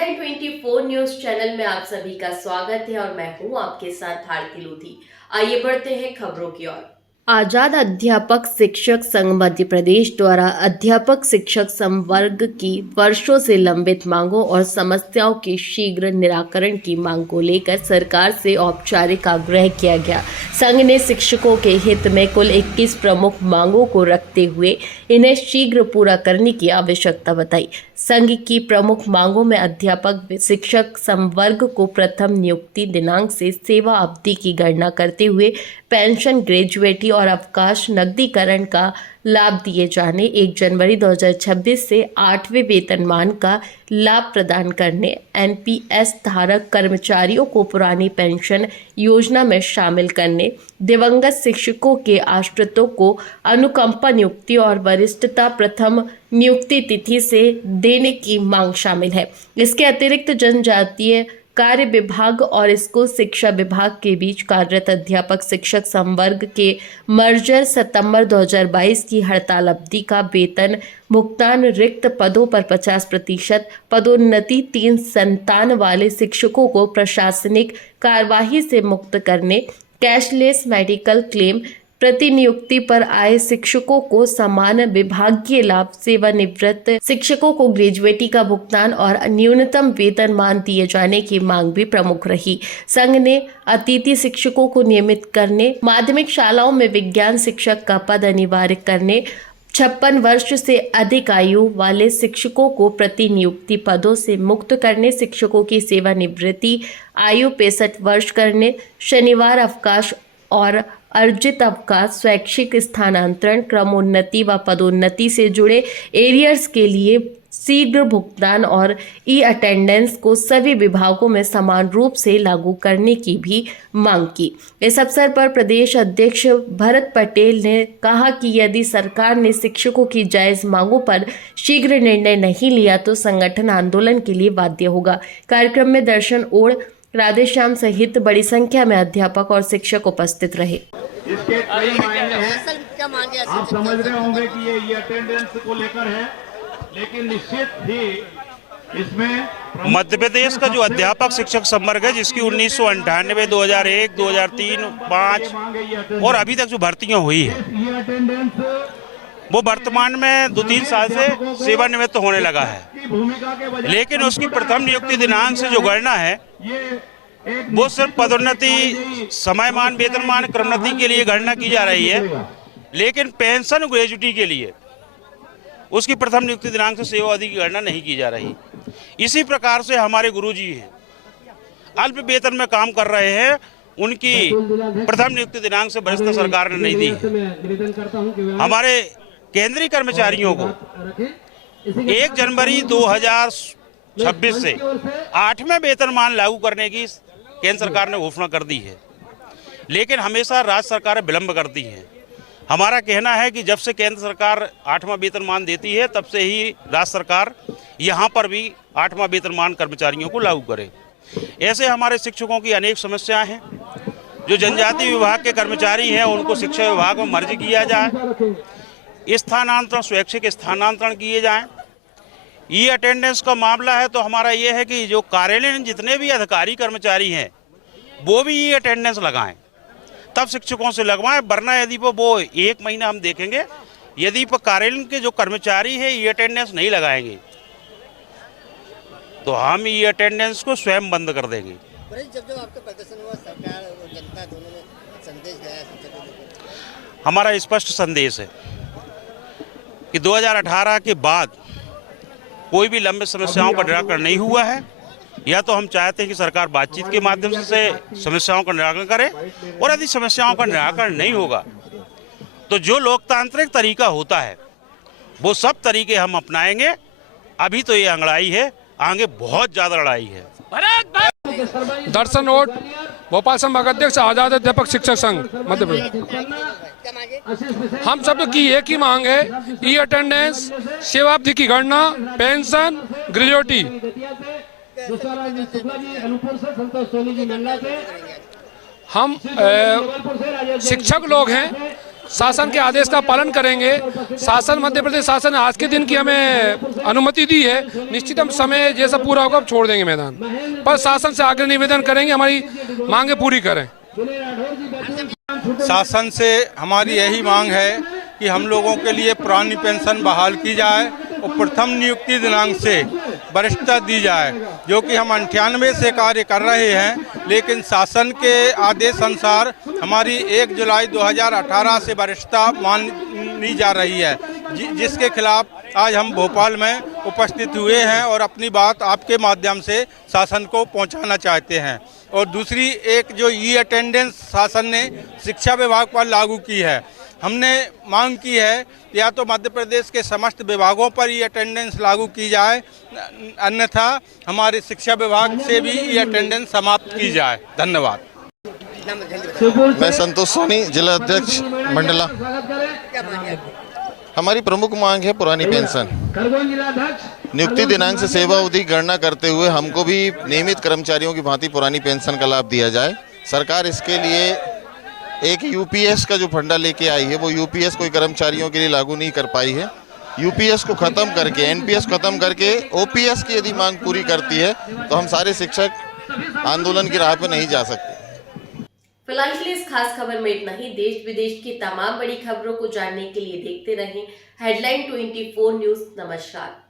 Headline 24 news channel में आप सभी का स्वागत है और मैं हूं आपके साथ भारती लोधी। आइए बढ़ते हैं खबरों की ओर। आजाद अध्यापक शिक्षक संघ मध्य प्रदेश द्वारा अध्यापक शिक्षक संवर्ग की वर्षों से लंबित मांगों और समस्याओं के शीघ्र निराकरण की मांग को लेकर सरकार से औपचारिक आग्रह किया गया। संघ ने शिक्षकों के हित में कुल 21 प्रमुख मांगों को रखते हुए इन्हें शीघ्र पूरा करने की आवश्यकता बताई। संघ की प्रमुख मांगों में अध्यापक शिक्षक संवर्ग को प्रथम नियुक्ति दिनांक से सेवा अवधि की गणना करते हुए पेंशन, ग्रेजुएटी और अवकाश नकदीकरण का लाभ दिए जाने, 1 जनवरी 2026 से 8वें वेतनमान का लाभ प्रदान करने, एनपीएस धारक कर्मचारियों को पुरानी पेंशन योजना में शामिल करने, दिवंगत शिक्षकों के आश्रितों को अनुकंपा नियुक्ति और वरिष्ठता प्रथम नियुक्ति तिथि से देने की मांग शामिल है। इसके अतिरिक्त जनजातीय कार्य विभाग और स्कूल शिक्षा विभाग के बीच कार्यरत अध्यापक शिक्षक संवर्ग के मर्जर सितंबर 2022 की हड़ताल अवधि का वेतन भुगतान, रिक्त पदों पर 50% पदोन्नति, 3 संतान वाले शिक्षकों को प्रशासनिक कार्यवाही से मुक्त करने, कैशलेस मेडिकल क्लेम, प्रतिनियुक्ति पर आए शिक्षकों को समान विभागीय लाभ, सेवानिवृत्त शिक्षकों को ग्रेजुएटी का भुगतान और न्यूनतम वेतनमान दिए जाने की मांग भी प्रमुख रही। संघ ने अतिथि शिक्षकों को नियमित करने, माध्यमिक शालाओं में विज्ञान शिक्षक का पद अनिवार्य करने, 56 वर्ष से अधिक आयु वाले शिक्षकों को प्रतिनियुक्ति पदों से मुक्त करने, शिक्षकों की सेवानिवृत्ति आयु 65 वर्ष करने, शनिवार अवकाश और अर्जित अवकाश, स्वैच्छिक स्थानांतरण, क्रमोन्नति व पदोन्नति से जुड़े एरियर्स के लिए शीघ्र भुगतान और ई अटेंडेंस को सभी विभागों में समान रूप से लागू करने की भी मांग की। इस अवसर पर प्रदेश अध्यक्ष भरत पटेल ने कहा कि यदि सरकार ने शिक्षकों की जायज मांगों पर शीघ्र निर्णय नहीं लिया तो संगठन आंदोलन के लिए बाध्य होगा। कार्यक्रम में दर्शन ओढ़, राधेश्याम सहित बड़ी संख्या में अध्यापक और शिक्षक उपस्थित रहे। इसके कई मायने हैं, आप समझ रहे होंगे कि ये अटेंडेंस को लेकर है, लेकिन निश्चित ही इसमें मध्य प्रदेश का जो अध्यापक शिक्षक संवर्ग है, जिसकी 1998, 2001, 2003, 2005 और अभी तक जो भर्तियां हुई है, वो वर्तमान में 2-3 साल से सेवानिवृत्त होने लगा है। लेकिन उसकी प्रथम नियुक्ति दिनांक से जो गणना है वो सिर्फ पदोन्नति, समयमान, वेतनमान, क्रमोन्नति के लिए गणना की जा रही है, लेकिन पेंशन, ग्रेजुएटी के लिए उसकी प्रथम नियुक्ति दिनांक से सेवा अवधि की गणना नहीं की जा रही। इसी प्रकार से हमारे गुरुजी हैं, अल्प वेतन में काम कर रहे हैं, उनकी प्रथम नियुक्ति दिनांक से वरिष्ठ सरकार ने नहीं दी। हमारे केंद्रीय कर्मचारियों को 1 जनवरी 2026 से 8वें वेतनमान लागू करने की केंद्र सरकार ने घोषणा कर दी है, लेकिन हमेशा राज्य सरकारें विलंब करती हैं। हमारा कहना है कि जब से केंद्र सरकार 8वां वेतनमान देती है, तब से ही राज्य सरकार यहाँ पर भी 8वां वेतनमान कर्मचारियों को लागू करे। ऐसे हमारे शिक्षकों की अनेक समस्याएं हैं। जो जनजातीय विभाग के कर्मचारी हैं, उनको शिक्षा विभाग में मर्ज किया जाए, स्थानांतरण, स्वैच्छिक स्थानांतरण किए जाएं। ई अटेंडेंस का मामला है तो हमारा ये है कि जो कार्यालय में जितने भी अधिकारी कर्मचारी हैं वो भी ई अटेंडेंस लगाएं, तब शिक्षकों से लगवाएं, वरना यदि वो 1 महीना हम देखेंगे, यदि कार्यालय के जो कर्मचारी हैं ई अटेंडेंस नहीं लगाएंगे तो हम ई अटेंडेंस को स्वयं बंद कर देंगे। जब आपका प्रदर्शन हुआ, सरकार और जनता दोनों ने संदेश दिया, हमारा स्पष्ट संदेश है कि 2018 के बाद कोई भी लंबे समस्याओं का निराकरण नहीं हुआ है। या तो हम चाहते हैं कि सरकार बातचीत के माध्यम से समस्याओं का निराकरण करे, और यदि समस्याओं का निराकरण नहीं होगा तो जो लोकतांत्रिक तरीका होता है वो सब तरीके हम अपनाएंगे। अभी तो ये अंगड़ाई है, आगे बहुत ज्यादा लड़ाई है। दर्शन ओट, भोपाल संभाग अध्यक्ष, आजाद अध्यापक शिक्षक संघ मध्य प्रदेश। हम सब की एक ही मांग है, ई अटेंडेंस, सेवावधि की गणना, पेंशन, ग्रेजुएटी। हम शिक्षक लोग हैं, शासन के आदेश का पालन करेंगे। शासन, मध्य प्रदेश शासन आज के दिन की हमें अनुमति दी है, निश्चित हम समय जैसा पूरा होगा छोड़ देंगे मैदान, पर शासन से आग्रह निवेदन करेंगे हमारी मांगे पूरी करें। शासन से हमारी यही मांग है कि हम लोगों के लिए पुरानी पेंशन बहाल की जाए और प्रथम नियुक्ति दिनांक से वरिष्ठता दी जाए, जो कि हम 98 से कार्य कर रहे हैं, लेकिन शासन के आदेश अनुसार हमारी 1 जुलाई 2018 से वरिष्ठता मानी जा रही है, जिसके खिलाफ आज हम भोपाल में उपस्थित हुए हैं और अपनी बात आपके माध्यम से शासन को पहुंचाना चाहते हैं। और दूसरी एक जो ई अटेंडेंस शासन ने शिक्षा विभाग पर लागू की है, हमने मांग की है या तो मध्य प्रदेश के समस्त विभागों पर ई अटेंडेंस लागू की जाए, अन्यथा हमारे शिक्षा विभाग से भी ई अटेंडेंस समाप्त की जाए। धन्यवाद। मैं संतोष सोनी, जिला अध्यक्ष मंडला। हमारी प्रमुख मांग है पुरानी पेंशन। नियुक्ति दिनांक से सेवा अवधि गणना करते हुए हमको भी नियमित कर्मचारियों की भांति पुरानी पेंशन का लाभ दिया जाए। सरकार इसके लिए एक यूपीएस का जो फंडा लेके आई है, वो यूपीएस कोई कर्मचारियों के लिए लागू नहीं कर पाई है। यूपीएस को खत्म करके, एनपीएस खत्म करके ओपीएस की यदि मांग पूरी करती है तो हम सारे शिक्षक आंदोलन की राह पे नहीं जा सकते। फिलहाल के लिए इस खास खबर में इतना ही। देश विदेश की तमाम बड़ी खबरों को जानने के लिए देखते रहें हेडलाइन 24 न्यूज। नमस्कार।